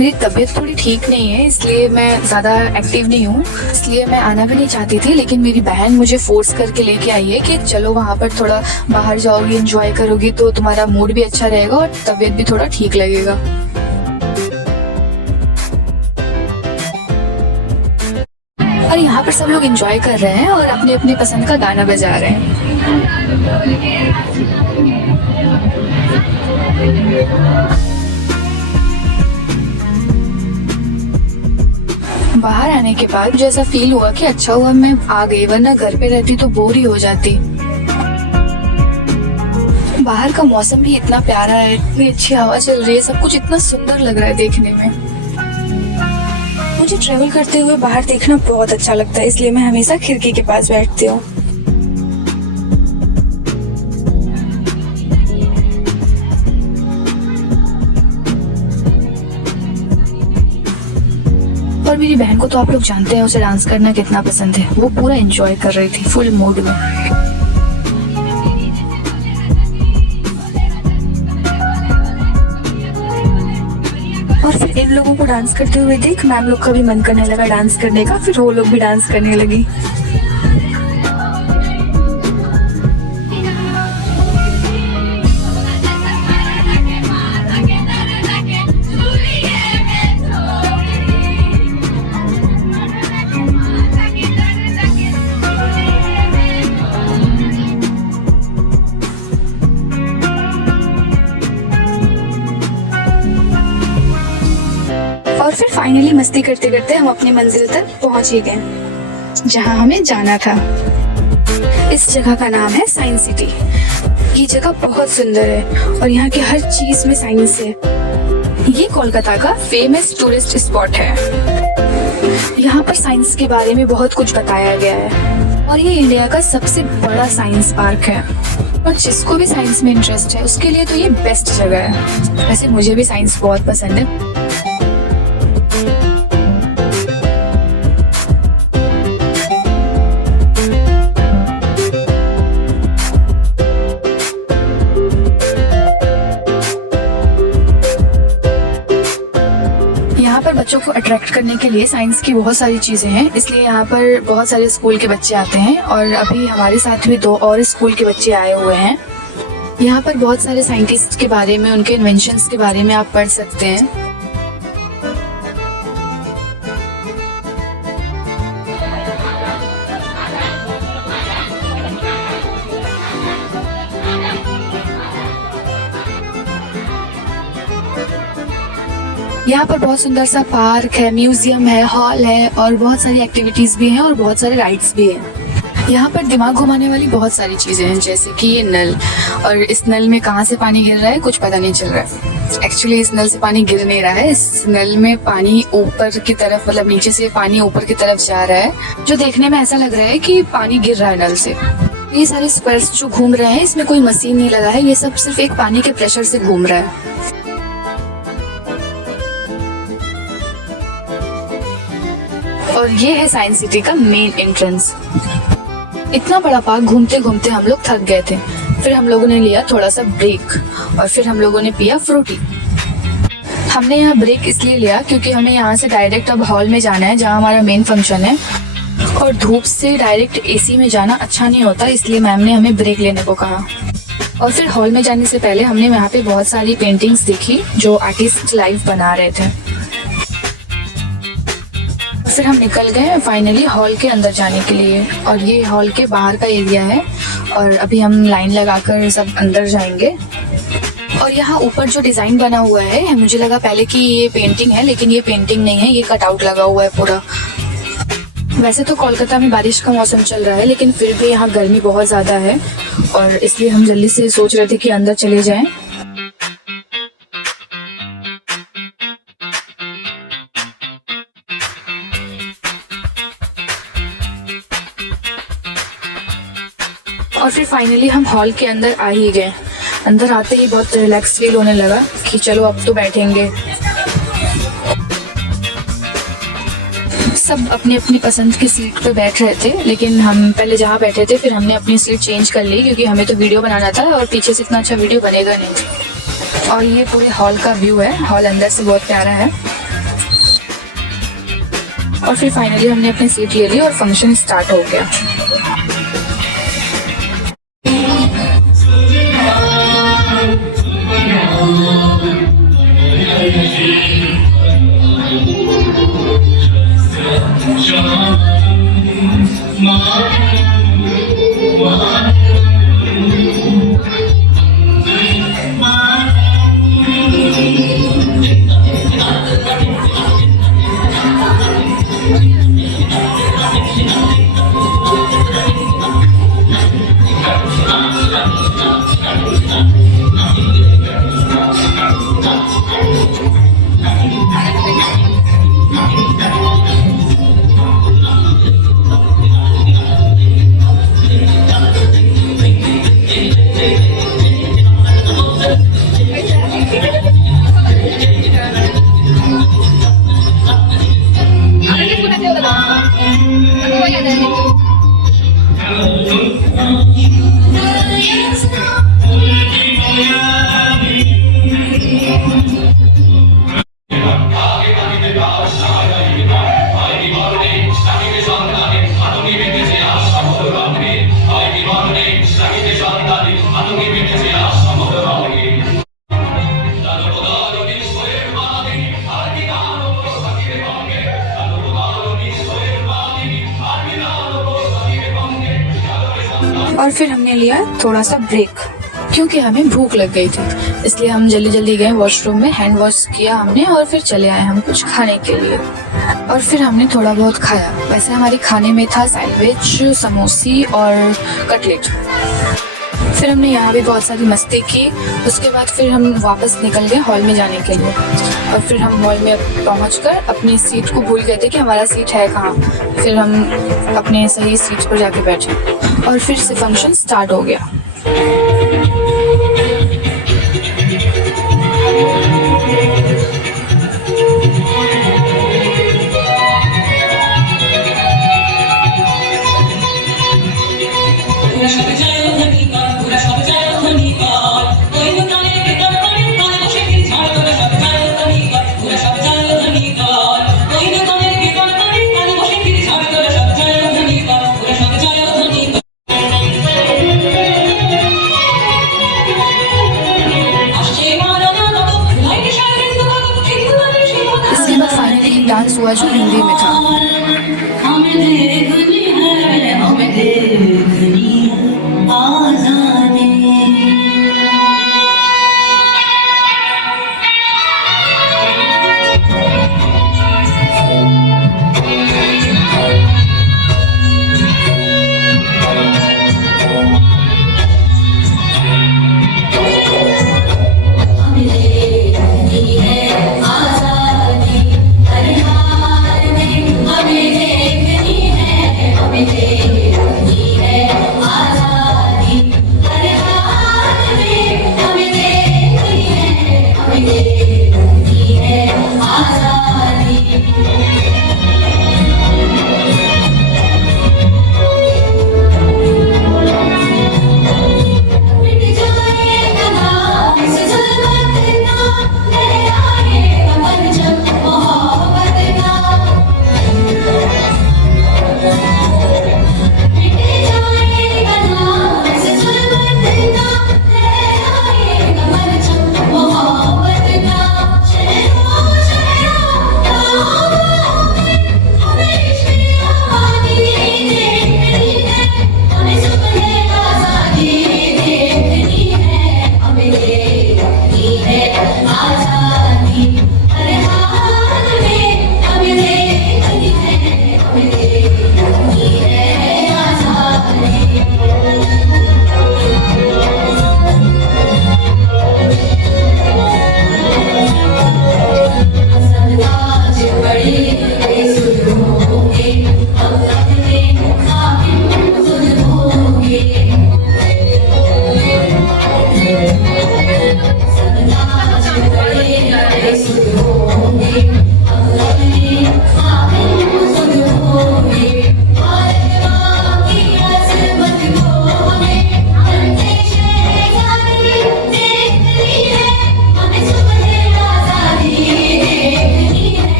मेरी तबीयत थोड़ी ठीक नहीं है, इसलिए मैं ज़्यादा एक्टिव नहीं हूँ, इसलिए मैं आना भी नहीं चाहती थी। लेकिन मेरी बहन मुझे फोर्स करके लेके आई है कि चलो वहाँ पर थोड़ा बाहर जाओगी, एंजॉय करोगी तो तुम्हारा मूड भी अच्छा रहेगा और तबीयत भी थोड़ा ठीक लगेगा। और यहाँ पर सब लोग एंजॉय कर रहे हैं और अपने अपने पसंद का गाना बजा रहे हैं। बाहर आने के बाद मुझे ऐसा फील हुआ कि अच्छा हुआ मैं आ गई, वरना घर पे रहती तो बोर ही हो जाती। बाहर का मौसम भी इतना प्यारा है, इतनी अच्छी हवा चल रही है, सब कुछ इतना सुंदर लग रहा है देखने में। मुझे ट्रेवल करते हुए बाहर देखना बहुत अच्छा लगता है, इसलिए मैं हमेशा खिड़की के पास बैठती हूँ। और मेरी बहन को तो आप लोग जानते हैं, उसे डांस करना कितना पसंद है। वो पूरा एंजॉय कर रही थी फुल मूड में। और फिर इन लोगों को डांस करते हुए देख मैम लोग का भी मन करने लगा डांस करने का, फिर वो लोग भी डांस करने लगी। और फिर फाइनली मस्ती करते करते हम अपनी मंजिल तक पहुंच ही गए, जहां हमें जाना था। इस जगह का नाम है साइंस सिटी। ये जगह बहुत सुंदर है और यहाँ की हर चीज में साइंस है। ये कोलकाता का फेमस टूरिस्ट स्पॉट है। यहाँ पर साइंस के बारे में बहुत कुछ बताया गया है और ये इंडिया का सबसे बड़ा साइंस पार्क है। और जिसको भी साइंस में इंटरेस्ट है उसके लिए तो ये बेस्ट जगह है। वैसे मुझे भी साइंस बहुत पसंद है। यहाँ पर बच्चों को अट्रैक्ट करने के लिए साइंस की बहुत सारी चीज़ें हैं, इसलिए यहाँ पर बहुत सारे स्कूल के बच्चे आते हैं। और अभी हमारे साथ भी 2 और स्कूल के बच्चे आए हुए हैं। यहाँ पर बहुत सारे साइंटिस्ट के बारे में, उनके इन्वेंशंस के बारे में आप पढ़ सकते हैं। यहाँ पर बहुत सुंदर सा पार्क है, म्यूजियम है, हॉल है और बहुत सारी एक्टिविटीज भी हैं और बहुत सारे राइड्स भी हैं। यहाँ पर दिमाग घुमाने वाली बहुत सारी चीजें हैं, जैसे कि ये नल, और इस नल में कहाँ से पानी गिर रहा है कुछ पता नहीं चल रहा है। एक्चुअली इस नल से पानी गिर नहीं रहा है, इस नल में पानी ऊपर की तरफ, मतलब नीचे से पानी ऊपर की तरफ जा रहा है, जो देखने में ऐसा लग रहा है कि पानी गिर रहा है नल से। ये सारे स्पर्श जो घूम रहे हैं, इसमें कोई मशीन नहीं लगा है, ये सब सिर्फ एक पानी के प्रेशर से घूम रहा है। और ये है साइंस सिटी का मेन एंट्रेंस। इतना बड़ा पार्क घूमते घूमते हम लोग थक गए थे, फिर हम लोगों ने लिया थोड़ा सा ब्रेक और फिर हम लोगों ने पिया फ्रूटी। हमने यहाँ ब्रेक इसलिए लिया क्योंकि हमें यहाँ से डायरेक्ट अब हॉल में जाना है, जहाँ हमारा मेन फंक्शन है। और धूप से डायरेक्ट एसी में जाना अच्छा नहीं होता, इसलिए मैम ने हमें ब्रेक लेने को कहा। और फिर हॉल में जाने से पहले हमने यहाँ पे बहुत सारी पेंटिंग्स देखी जो आर्टिस्ट लाइव बना रहे थे। फिर हम निकल गए फाइनली हॉल के अंदर जाने के लिए। और ये हॉल के बाहर का एरिया है और अभी हम लाइन लगाकर सब अंदर जाएंगे। और यहाँ ऊपर जो डिजाइन बना हुआ है, मुझे लगा पहले कि ये पेंटिंग है, लेकिन ये पेंटिंग नहीं है, ये कटआउट लगा हुआ है पूरा। वैसे तो कोलकाता में बारिश का मौसम चल रहा है, लेकिन फिर भी यहाँ गर्मी बहुत ज़्यादा है और इसलिए हम जल्दी से सोच रहे थे कि अंदर चले जाएं। और फिर फाइनली हम हॉल के अंदर आ ही गए। अंदर आते ही बहुत रिलैक्स फील होने लगा कि चलो अब तो बैठेंगे। सब अपनी अपनी पसंद की सीट पे बैठ रहे थे, लेकिन हम पहले जहाँ बैठे थे फिर हमने अपनी सीट चेंज कर ली क्योंकि हमें तो वीडियो बनाना था और पीछे से इतना अच्छा वीडियो बनेगा नहीं। और ये पूरे हॉल का व्यू है। हॉल अंदर से बहुत प्यारा है। और फिर फाइनली हमने अपनी सीट ले ली और फंक्शन स्टार्ट हो गया। और फिर हमने लिया थोड़ा सा ब्रेक, क्योंकि हमें भूख लग गई थी, इसलिए हम जल्दी जल्दी गए वॉशरूम में, हैंड वॉश किया हमने और फिर चले आए हम कुछ खाने के लिए। और फिर हमने थोड़ा बहुत खाया। वैसे हमारे खाने में था सैंडविच, समोसी और कटलेट। फिर हमने यहाँ भी बहुत सारी मस्ती की। उसके बाद फिर हम वापस निकल गए हॉल में जाने के लिए। और फिर हम हॉल में पहुँचकर अपनी सीट को भूल गए थे कि हमारा सीट है कहाँ। फिर हम अपने सही सीट पर जाके बैठे और फिर से फंक्शन स्टार्ट हो गया।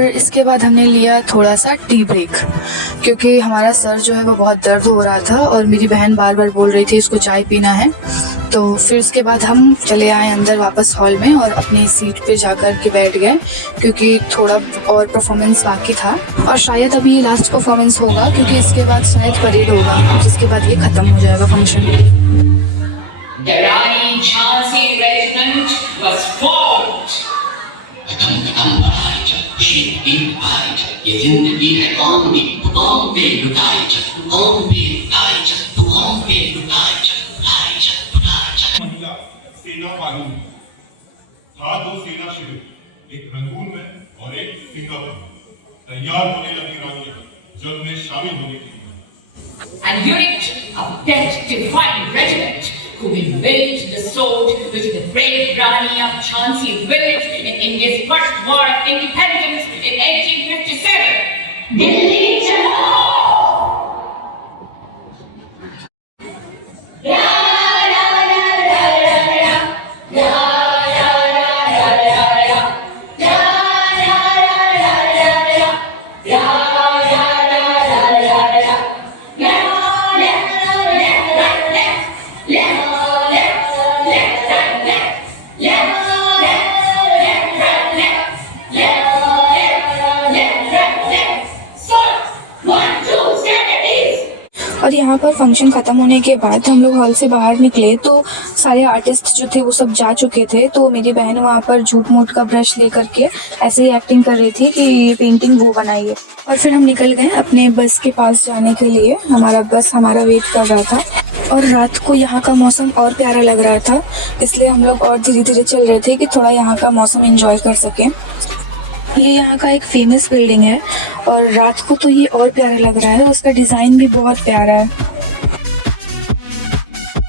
और इसके बाद हमने लिया थोड़ा सा टी ब्रेक, क्योंकि हमारा सर जो है वो बहुत दर्द हो रहा था और मेरी बहन बार बार बोल रही थी इसको चाय पीना है। तो फिर उसके बाद हम चले आए अंदर वापस हॉल में और अपनी सीट पे जाकर के बैठ गए, क्योंकि थोड़ा और परफॉर्मेंस बाकी था और शायद अभी ये लास्ट परफॉर्मेंस होगा, क्योंकि इसके बाद शायद परेड होगा, जिसके बाद ये ख़त्म हो जाएगा function. The Rani Jhansi Regiment was formed. खुशी की आज ये जिंदगी है कौन भी लुटाई महिला सेना बालू में था 2 सेना शिविर, एक रंगून में और एक सिंगापुर। तैयार होने लगी रानियां जंग में शामिल होने के लिए। An unit of death-defying regiment who will wield the sword which the brave Rani of Jhansi wielded in India's first war of independence in 1857. Delhi Chalo! और यहाँ पर फंक्शन ख़त्म होने के बाद हम लोग हॉल से बाहर निकले तो सारे आर्टिस्ट जो थे वो सब जा चुके थे। तो मेरी बहन वहाँ पर झूठ मूठ का ब्रश लेकर के ऐसे ही एक्टिंग कर रही थी कि ये पेंटिंग वो बनाई है। और फिर हम निकल गए अपने बस के पास जाने के लिए। हमारा बस हमारा वेट कर रहा था और रात को यहाँ का मौसम और प्यारा लग रहा था, इसलिए हम लोग और धीरे धीरे चल रहे थे कि थोड़ा यहाँ का मौसम एंजॉय कर सकें। ये यहाँ का एक फेमस बिल्डिंग है और रात को तो ये और प्यारा लग रहा है, उसका डिज़ाइन भी बहुत प्यारा है।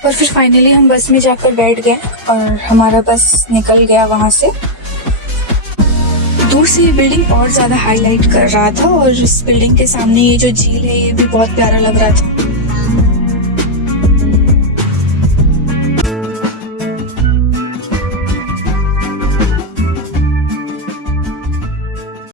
और फिर फाइनली हम बस में जाकर बैठ गए और हमारा बस निकल गया वहाँ से। दूर से ये बिल्डिंग और ज़्यादा हाईलाइट कर रहा था और इस बिल्डिंग के सामने ये जो झील है ये भी बहुत प्यारा लग रहा था।